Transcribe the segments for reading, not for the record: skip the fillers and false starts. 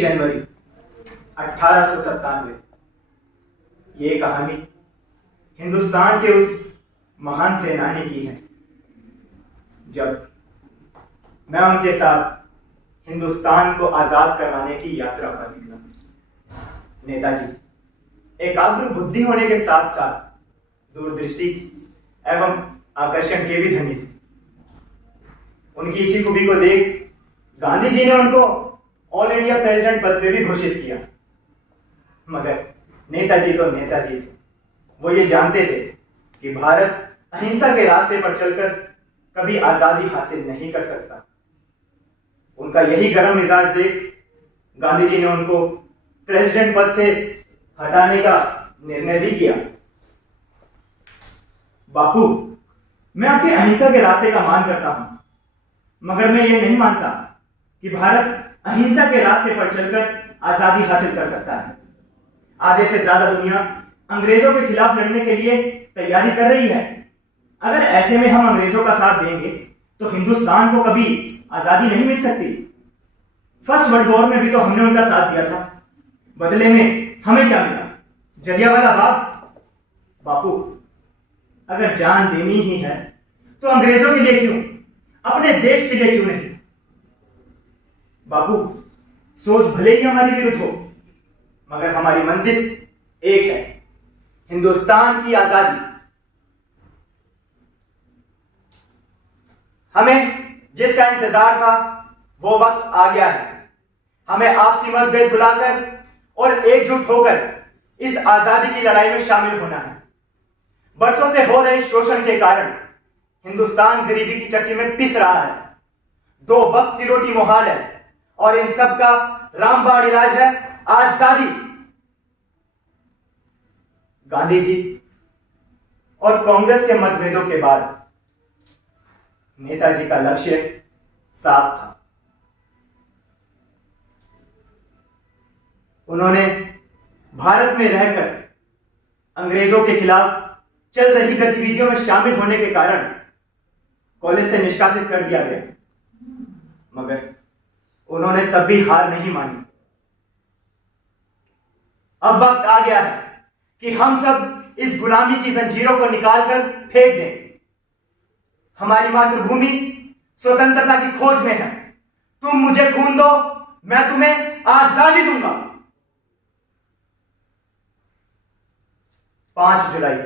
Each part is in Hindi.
जनवरी 1897। ये कहानी हिंदुस्तान के उस महान सेनानी की है जब मैं उनके साथ हिंदुस्तान को आजाद करवाने की यात्रा पर निकला। नेताजी एकाग्र बुद्धि होने के साथ साथ दूरदृष्टि एवं आकर्षण के भी धनी थे। उनकी इसी खूबी को देख गांधी जी ने उनको ऑल इंडिया प्रेसिडेंट पद पे भी घोषित किया। मगर नेताजी तो नेताजी थे। वो ये जानते थे कि भारत अहिंसा के रास्ते पर चलकर कभी आजादी हासिल नहीं कर सकता। उनका यही गर्म मिजाज देख गांधी जी ने उनको प्रेसिडेंट पद से हटाने का निर्णय भी किया। बापू, मैं आपके अहिंसा के रास्ते का मान करता हूं, मगर मैं ये नहीं मानता कि भारत अहिंसा के रास्ते पर चलकर आजादी हासिल कर सकता है। आधे से ज्यादा दुनिया अंग्रेजों के खिलाफ लड़ने के लिए तैयारी कर रही है। अगर ऐसे में हम अंग्रेजों का साथ देंगे तो हिंदुस्तान को कभी आजादी नहीं मिल सकती। फर्स्ट वर्ल्ड वॉर में भी तो हमने उनका साथ दिया था, बदले में हमें क्या मिला? जलियांवाला बाग। बापू, अगर जान देनी ही है तो अंग्रेजों के लिए क्यों, अपने देश के लिए क्यों नहीं? बापू, सोच भले ही हमारी विरुद्ध हो, मगर हमारी मंजिल एक है, हिंदुस्तान की आजादी। हमें जिसका इंतजार था वो वक्त आ गया है। हमें आपसी मतभेद भुलाकर और एकजुट होकर इस आजादी की लड़ाई में शामिल होना है। बरसों से हो रहे शोषण के कारण हिंदुस्तान गरीबी की चक्की में पिस रहा है। 2 वक्त की रोटी मुहाल है और इन सब का रामबाण इलाज है आजादी। गांधी जी और कांग्रेस के मतभेदों के बाद नेताजी का लक्ष्य साफ था। उन्होंने भारत में रहकर अंग्रेजों के खिलाफ चल रही गतिविधियों में शामिल होने के कारण कॉलेज से निष्कासित कर दिया गया, मगर उन्होंने तब भी हार नहीं मानी। अब वक्त आ गया है कि हम सब इस गुलामी की जंजीरों को निकालकर फेंक दें। हमारी मातृभूमि स्वतंत्रता की खोज में है। तुम मुझे खून दो, मैं तुम्हें आजादी दूंगा। 5 जुलाई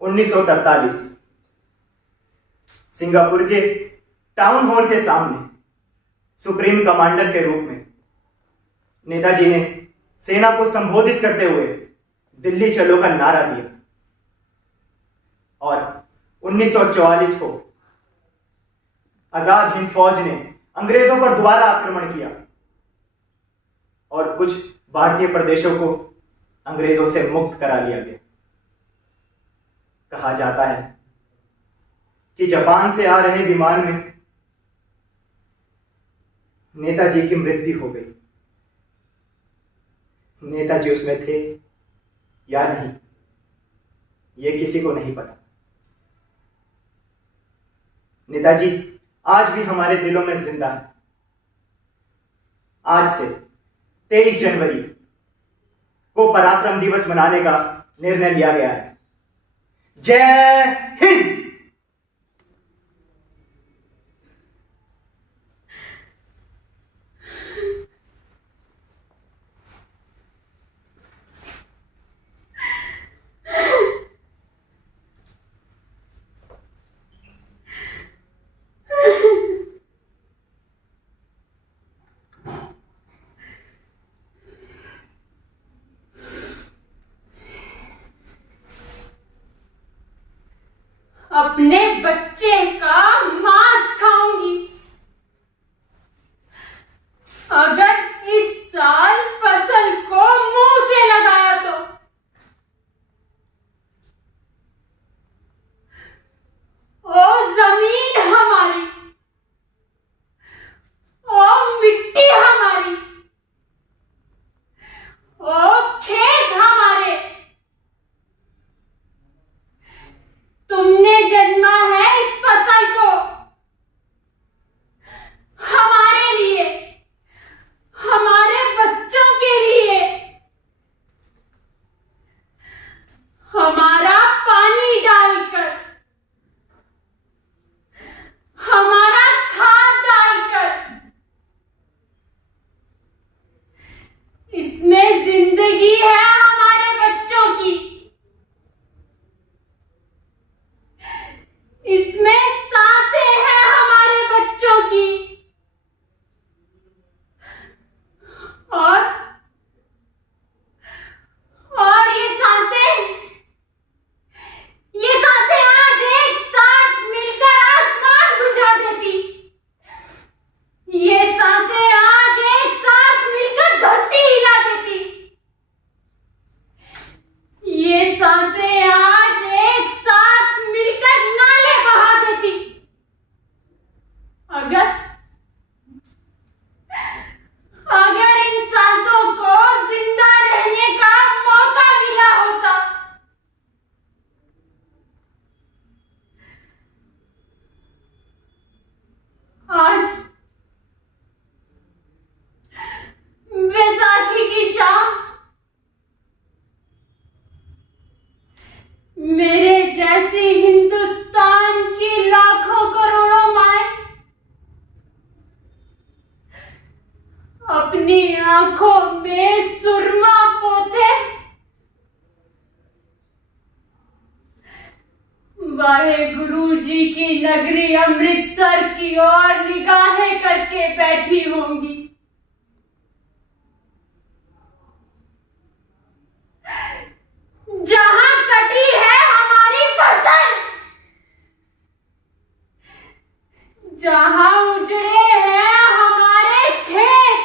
1943 सिंगापुर के टाउन हॉल के सामने सुप्रीम कमांडर के रूप में नेताजी ने सेना को संबोधित करते हुए दिल्ली चलो का नारा दिया और 1944 को आजाद हिंद फौज ने अंग्रेजों पर दोबारा आक्रमण किया और कुछ भारतीय प्रदेशों को अंग्रेजों से मुक्त करा लिया गया। कहा जाता है कि जापान से आ रहे विमान में नेताजी की मृत्यु हो गई। नेताजी उसमें थे या नहीं, यह किसी को नहीं पता। नेताजी आज भी हमारे दिलों में जिंदा है। आज से 23 जनवरी को पराक्रम दिवस मनाने का निर्णय लिया गया है। जय हिंद। अपने बच्चे का मांस खाऊंगी अगर इस साल जिंदगी है हमारे बच्चों की। इसमें सांसें हैं हमारे बच्चों की। और ये सांसें आज एक साथ मिलकर आसमान बुझा देती। ये सांसें आज एक साथ मिलकर धरती हिला देती। ये सांसें आज एक साथ मिलकर नाले बहा देती। अगर इन सांसों को जिंदा रहने का मौका मिला होता, आज बैसाखी की शाम मेरे जैसी हिंदुस्तान की लाखों करोड़ों माएं अपनी आंखों में सुरमा पोते वाहे गुरु जी की नगरी अमृतसर की ओर निगाहें करके बैठी होंगी। जहां कटी है हमारी फसल, जहां उजड़े हैं हमारे खेत,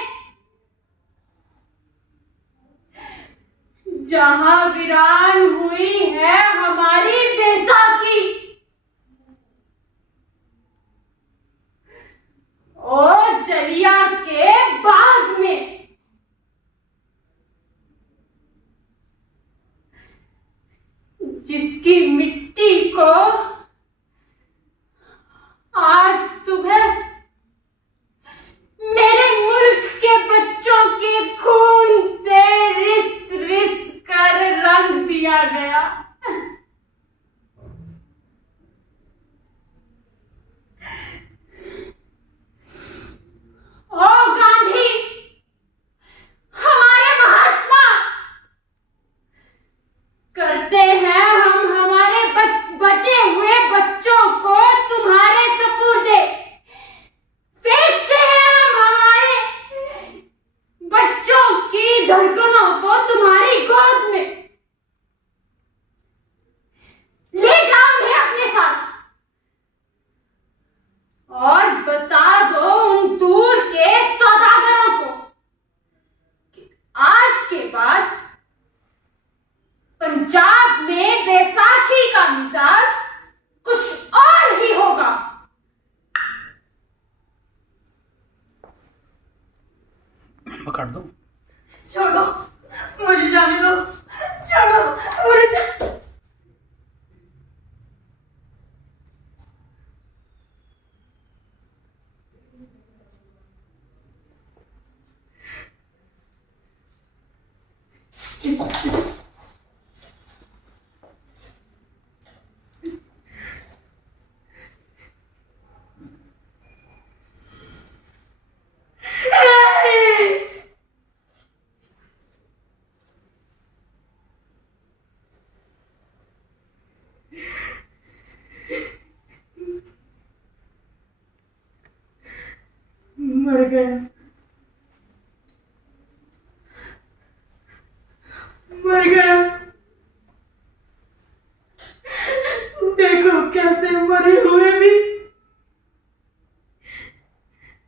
जहां वीरान हुई है हमारी बैसाखी, और जलिया के बाग में जिसकी मिट्टी को आज सुबह मेरे मुल्क के बच्चों के खून से रिस रिस कर रंग दिया गया। ओ गांधी, हमारे महात्मा, करते हैं हम हमारे बचे हुए बच्चों को तुम्हारे सपुर्दे, फेंकते हैं हम हमारे बच्चों की धड़कनों को तुम्हारी गोद में। ले जाओ उन्हें अपने साथ और बता दो उन दूर के सौदागरों को कि आज के बाद पंजाब में बैसाखी का मिजाज कुछ और ही होगा। पकड़ दो। छोड़ो, मुझे जाने दो। छोड़ो मुझे। मर गया, मर गया। देखो कैसे मरे हुए भी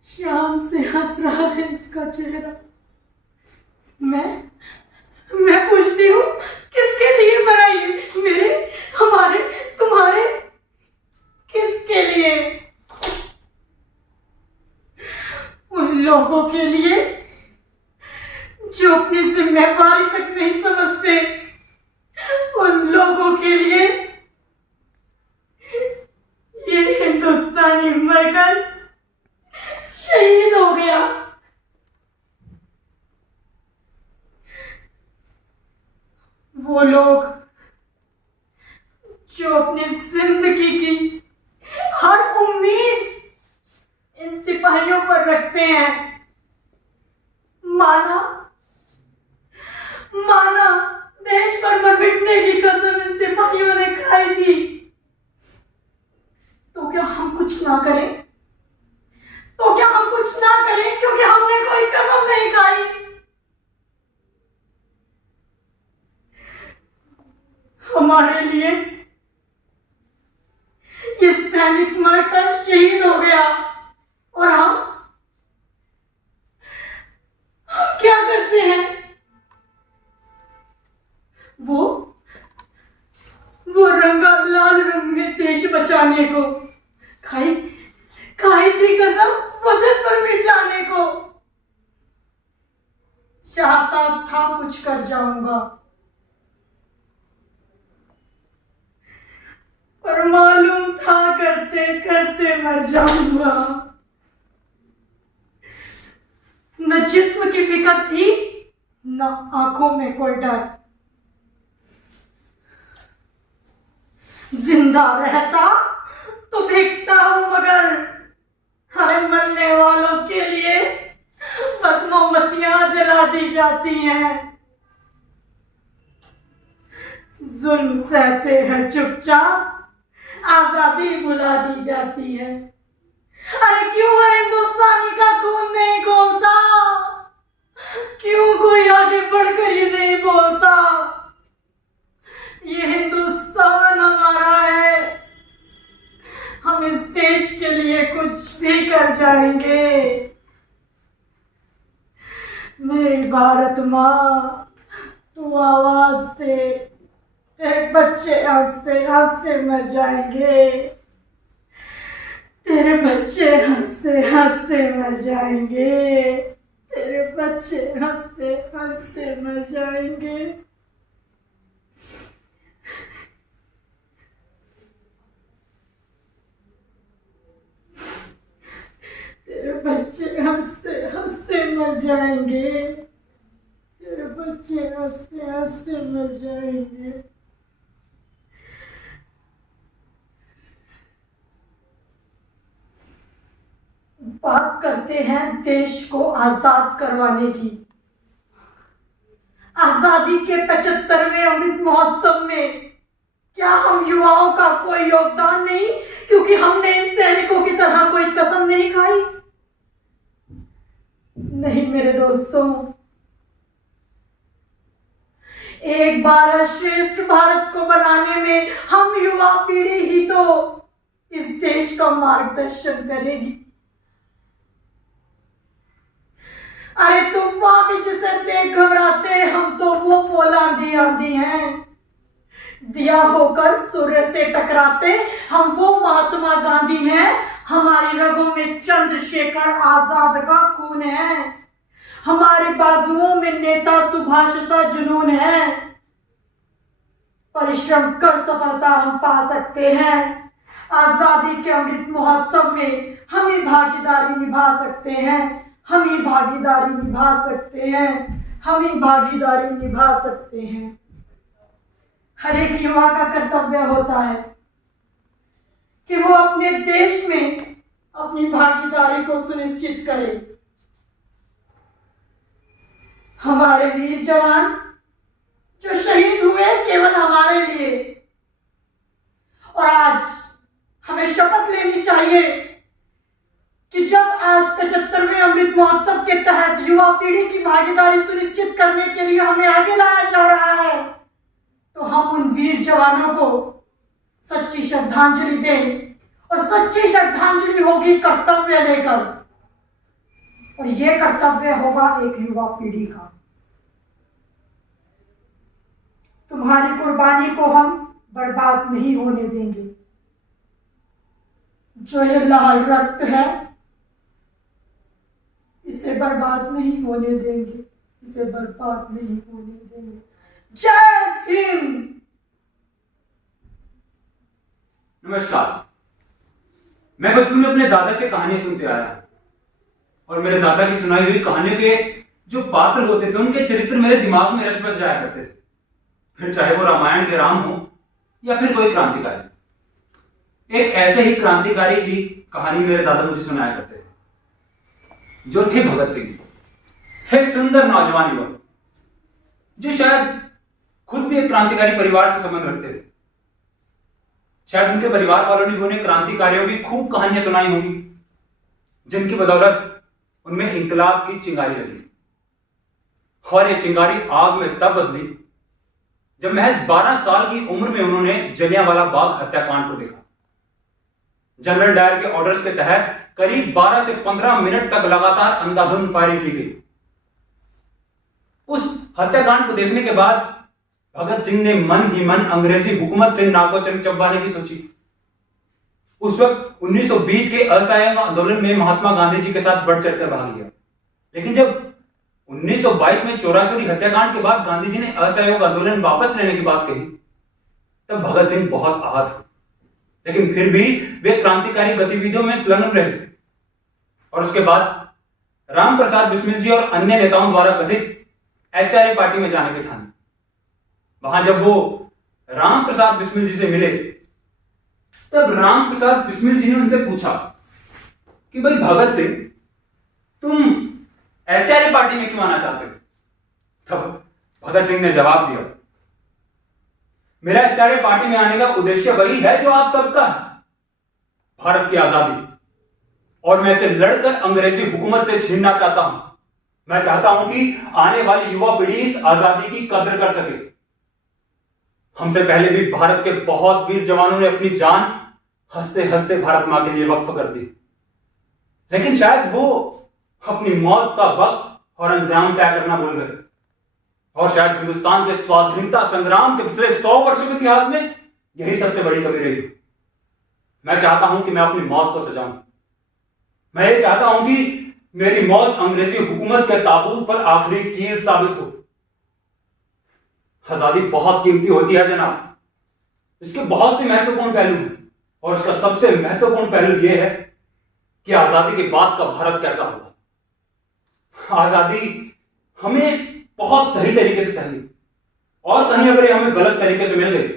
शाम से हंस रहा है इसका चेहरा। मैं पूछती हूँ किसके लिए मरा ये? मेरे, हमारे, तुम्हारे, किसके लिए? उन लोगों के लिए जो अपनी जिम्मेवारी तक नहीं समझते, उन लोगों के लिए ये हिंदुस्तानी मरकर शहीद हो गया। वो लोग जो अपनी जिंदगी की हर उम्मीद इन सिपाहियों पर रखते हैं, माना हमारे लिए ये सैनिक मरकर शहीद हो गया और हम क्या करते हैं? वो रंगा लाल रंग में देश बचाने को खाई थी कसम वतन पर मिटाने को। चाहता था कुछ कर जाऊंगा पर मालूम था करते करते मर जाऊंगा। न जिस्म की फिक्र थी न आंखों में कोई डर। जिंदा रहता तो फेंकता हूं मगर हर मरने वालों के लिए बस मोमबत्तियां जला दी जाती हैं। जुल्म सहते हैं चुपचाप आजादी बुला दी जाती है। अरे क्यों हर हिंदुस्तानी का खून नहीं खोलता? क्यों कोई आगे बढ़कर ये नहीं बोलता ये हिंदुस्तान हमारा है, हम इस देश के लिए कुछ भी कर जाएंगे। मेरी भारत माँ तू आवाज दे, तेरे बच्चे हंसते हंसते मर जाएंगे। तेरे बच्चे हंसते हंसते मर जाएंगे। तेरे बच्चे हंसते हंसते मर जाएंगे। तेरे बच्चे हंसते हंसते मर जाएंगे। तेरे बच्चे हंसते हंसते मर जाएंगे। बात करते हैं देश को आजाद करवाने की। आजादी के 75वें अमृत महोत्सव में क्या हम युवाओं का कोई योगदान नहीं, क्योंकि हमने इन सैनिकों की तरह कोई कसम नहीं खाई? नहीं मेरे दोस्तों, एक भारत श्रेष्ठ भारत को बनाने में हम युवा पीढ़ी ही तो इस देश का मार्गदर्शन करेगी। अरे तूफान भी जिसे देख घबराते हम तो वो फौलादी आंधी हैं। दिया होकर सूर्य से टकराते हम वो महात्मा गांधी हैं। हमारी रगों में चंद्रशेखर आजाद का खून है। हमारे बाजुओं में नेता सुभाष सा जुनून है। परिश्रम कर सफलता हम पा सकते हैं। आजादी के अमृत महोत्सव में हम ही भागीदारी निभा सकते हैं। हम ही भागीदारी निभा सकते हैं। हम ही भागीदारी निभा सकते हैं। हर एक युवा का कर्तव्य होता है कि वो अपने देश में अपनी भागीदारी को सुनिश्चित करे। हमारे वीर जवान जो शहीद हुए केवल हमारे लिए, और आज हमें शपथ लेनी चाहिए कि जब आज 75वें अमृत महोत्सव के तहत युवा पीढ़ी की भागीदारी सुनिश्चित करने के लिए हमें आगे लाया जा रहा है, तो हम उन वीर जवानों को सच्ची श्रद्धांजलि दें। और सच्ची श्रद्धांजलि होगी कर्तव्य लेकर, और यह कर्तव्य होगा एक युवा पीढ़ी का। तुम्हारी कुर्बानी को हम बर्बाद नहीं होने देंगे। जो ये लाल रक्त है इसे बर्बाद नहीं होने देंगे। इसे बर्बाद नहीं होने देंगे। जय हिंद। नमस्कार। मैं बचपन में अपने दादा से कहानी सुनते आया, और मेरे दादा की सुनाई हुई कहानियों के जो पात्र होते थे उनके चरित्र मेरे दिमाग में रच बस जाया करते थे। फिर चाहे वो रामायण के राम हो या फिर कोई क्रांतिकारी। एक ऐसे ही क्रांतिकारी की कहानी मेरे दादा मुझे सुनाया करते थे, जो थे भगत सिंह। एक सुंदर नौजवान युवक जो शायद खुद भी एक क्रांतिकारी परिवार से संबंध रखते थे। शायद उनके परिवार वालों ने भी उन्हें क्रांतिकारियों की खूब कहानियां सुनाई होंगी, जिनकी बदौलत उनमें इंकलाब की चिंगारी लगी। और ये चिंगारी आग में तब बदली जब महज 12 साल की उम्र में उन्होंने जलियांवाला बाग हत्याकांड को देखा। जनरल डायर के ऑर्डर्स के तहत करीब 12 से 15 मिनट तक लगातार अंधाधुंध फायरिंग की गई। उस हत्याकांड को देखने के बाद भगत सिंह ने मन ही मन अंग्रेजी हुकूमत से नाको चंपाने की सोची। उस वक्त 1920 के असहयोग आंदोलन में महात्मा गांधी जी के साथ बढ़ चढ़कर भाग लिया। लेकिन जब 1922 में चोरी हत्याकांड के बाद गांधी जी ने असहयोग आंदोलन वापस लेने की बात कही, तब भगत सिंह बहुत आहत हुए। लेकिन फिर भी वे क्रांतिकारी गतिविधियों में संलग्न रहे और उसके बाद राम प्रसाद बिस्मिल जी और अन्य नेताओं द्वारा गठित HRA पार्टी में जाने के ठाने। वहां जब वो राम प्रसाद बिस्मिल जी से मिले, तब राम प्रसाद बिस्मिल जी ने उनसे पूछा कि भाई भगत सिंह, तुम HRA पार्टी में क्यों आना चाहते हो? तब भगत सिंह ने जवाब दिया, मेरा HRA पार्टी में आने का उद्देश्य वही है जो आप सबका है, भारत की आजादी, और मैं इसे लड़कर अंग्रेजी हुकूमत से छीनना चाहता हूं। मैं चाहता हूं कि आने वाली युवा पीढ़ी इस आजादी की कदर कर सके। हमसे पहले भी भारत के बहुत वीर जवानों ने अपनी जान हंसते हंसते भारत मां के लिए वक्फ कर दी, लेकिन शायद वो अपनी मौत का वक्त और अंजाम तय करना भूल गए। और शायद हिंदुस्तान के स्वाधीनता संग्राम के पिछले 100 वर्षों के इतिहास में यही सबसे बड़ी कमी रही। मैं चाहता हूं कि मैं अपनी मौत को सजाऊं। मैं ये चाहता हूं कि मेरी मौत अंग्रेजी हुकूमत के ताबूत पर आखिरी कील साबित हो। आजादी बहुत कीमती होती है जनाब, इसके बहुत से महत्वपूर्ण पहलू हैं, और इसका सबसे महत्वपूर्ण पहलू यह है कि आजादी के बाद का भारत कैसा होगा। आजादी हमें बहुत सही तरीके से चाहिए, और कहीं अगर ये हमें गलत तरीके से मिल गई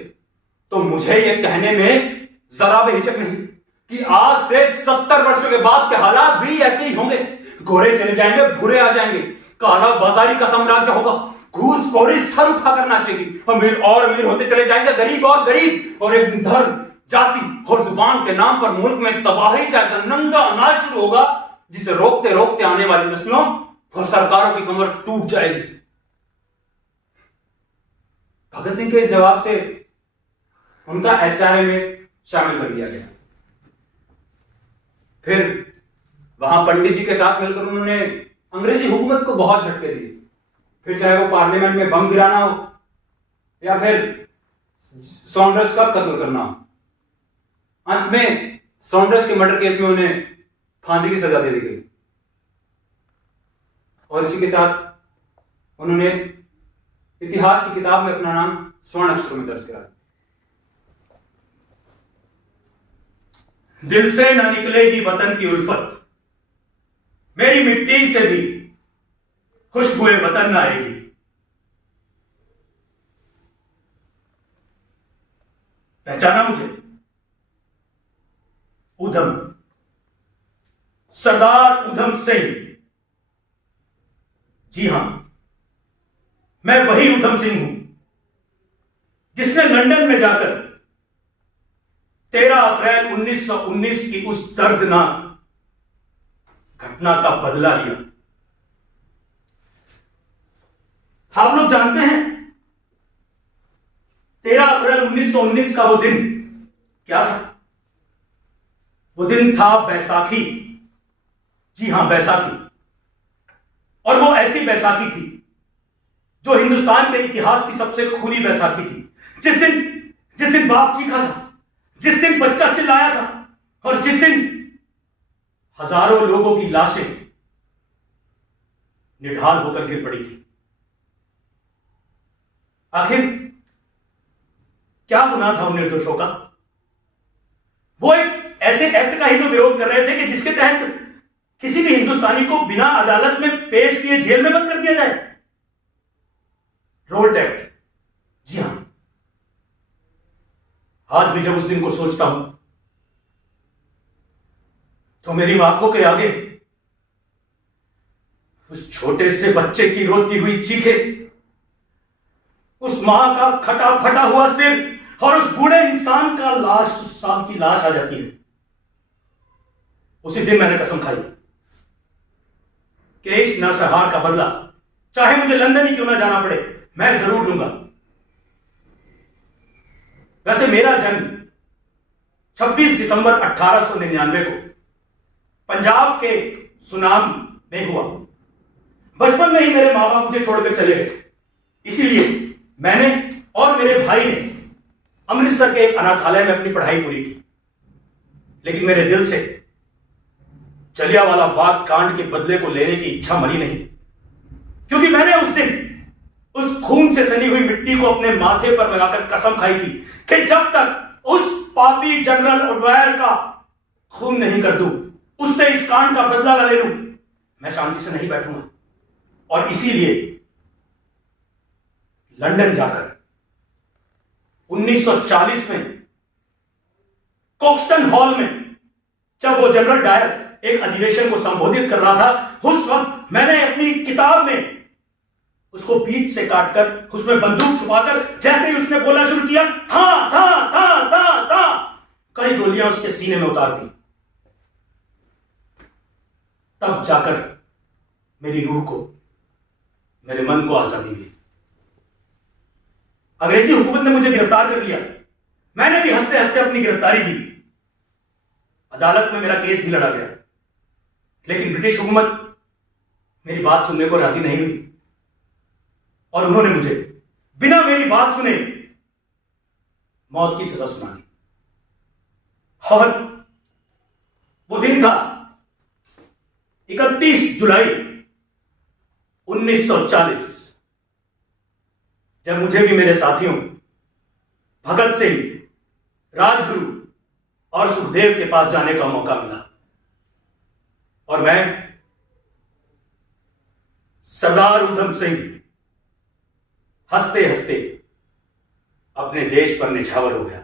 तो मुझे ये कहने में जरा भी हिचक नहीं कि आज से 70 वर्षों के बाद के हालात भी ऐसे ही होंगे। गोरे चले जाएंगे, भूरे आ जाएंगे, काला बाजारी का साम्राज्य होगा, घूसखोरी सर उठा कर नाचेगी, अमीर और अमीर होते चले जाएंगे, गरीब और गरीब, और एक धर्म, जाति और जुबान के नाम पर मुल्क में तबाही का ऐसा नंगा अनाज शुरू होगा जिसे रोकते रोकते आने वाली नस्लों और सरकारों की कमर टूट जाएगी। भगत सिंह के इस जवाब से उनका HRA में शामिल कर लिया गया। फिर वहां पंडित जी के साथ मिलकर उन्होंने अंग्रेजी हुकूमत को बहुत झटके दिए, फिर चाहे वो पार्लियामेंट में बम गिराना हो या फिर सॉन्डर्स का कत्ल करना हो। अंत में सॉन्डर्स के मर्डर केस में उन्हें फांसी की सजा दे दी गई, और इसी के साथ उन्होंने इतिहास की किताब में अपना नाम स्वर्ण अक्षरों में दर्ज करा। दिल से न निकलेगी वतन की उल्फत, मेरी मिट्टी से भी खुशबुए वतन न आएगी। पहचाना मुझे? उधम, सरदार उधम सिंह। जी हां, मैं वही उधम सिंह हूं जिसने लंदन में जाकर 13 अप्रैल 1919 की उस दर्दनाक घटना का बदला लिया। आप लोग जानते हैं 13 अप्रैल 1919 का वो दिन क्या था? वो दिन था बैसाखी। जी हां, बैसाखी। और वो ऐसी बैसाखी थी जो हिंदुस्तान के इतिहास की सबसे खूनी बैसाखी थी। जिस दिन बाप चीखा था, जिस दिन बच्चा चिल्लाया था, और जिस दिन हजारों लोगों की लाशें निढाल होकर गिर पड़ी थी। आखिर क्या गुनाह था उन निर्दोषों का? वो एक ऐसे एक्ट का ही तो विरोध कर रहे थे कि जिसके तहत किसी भी हिंदुस्तानी को बिना अदालत में पेश किए जेल में बंद कर दिया जाए। Raoult act. जी हां, आज भी जब उस दिन को सोचता हूं तो मेरी आंखों के आगे उस छोटे से बच्चे की रोती हुई चीखें, उस मां का खटा फटा हुआ सिर और उस बूढ़े इंसान का लाश, उस शाम की लाश आ जाती है। उसी दिन मैंने कसम खाई कि इस नरसंहार का बदला चाहे मुझे लंदन ही क्यों ना जाना पड़े, मैं जरूर लूंगा। वैसे मेरा जन्म 26 दिसंबर 1899 को पंजाब के सुनाम में हुआ। बचपन में ही मेरे माँ बाप मुझे छोड़कर चले गए, इसीलिए मैंने और मेरे भाई ने अमृतसर के एक अनाथालय में अपनी पढ़ाई पूरी की। लेकिन मेरे दिल से जलियांवाला बाग कांड के बदले को लेने की इच्छा मरी नहीं, क्योंकि मैंने उस दिन उस खून से सनी हुई मिट्टी को अपने माथे पर लगाकर कसम खाई थी कि जब तक उस पापी जनरल ओडवायर का खून नहीं कर दूं, उससे इस कांड का बदला न ले लूं, मैं शांति से नहीं बैठूंगा। और इसीलिए लंदन जाकर 1940 में कोक्सटन हॉल में जब वो जनरल डायर एक अधिवेशन को संबोधित कर रहा था, उस वक्त मैंने अपनी किताब में उसको बीच से काटकर उसमें बंदूक छुपाकर जैसे ही उसने बोलना शुरू किया, था था था था था, कई गोलियां उसके सीने में उतार दी। तब जाकर मेरी रूह को, मेरे मन को आजादी मिली। अंग्रेजी हुकूमत ने मुझे गिरफ्तार कर लिया। मैंने भी हंसते हंसते अपनी गिरफ्तारी दी। अदालत में मेरा केस भी लड़ा गया, लेकिन ब्रिटिश हुकूमत मेरी बात सुनने को राजी नहीं हुई और उन्होंने मुझे बिना मेरी बात सुने मौत की सजा सुना दी। और वो दिन था 31 जुलाई 1940, जब मुझे भी मेरे साथियों भगत सिंह, राजगुरु और सुखदेव के पास जाने का मौका मिला। और मैं सरदार उधम सिंह हंसते हंसते अपने देश पर निछावर हो गया।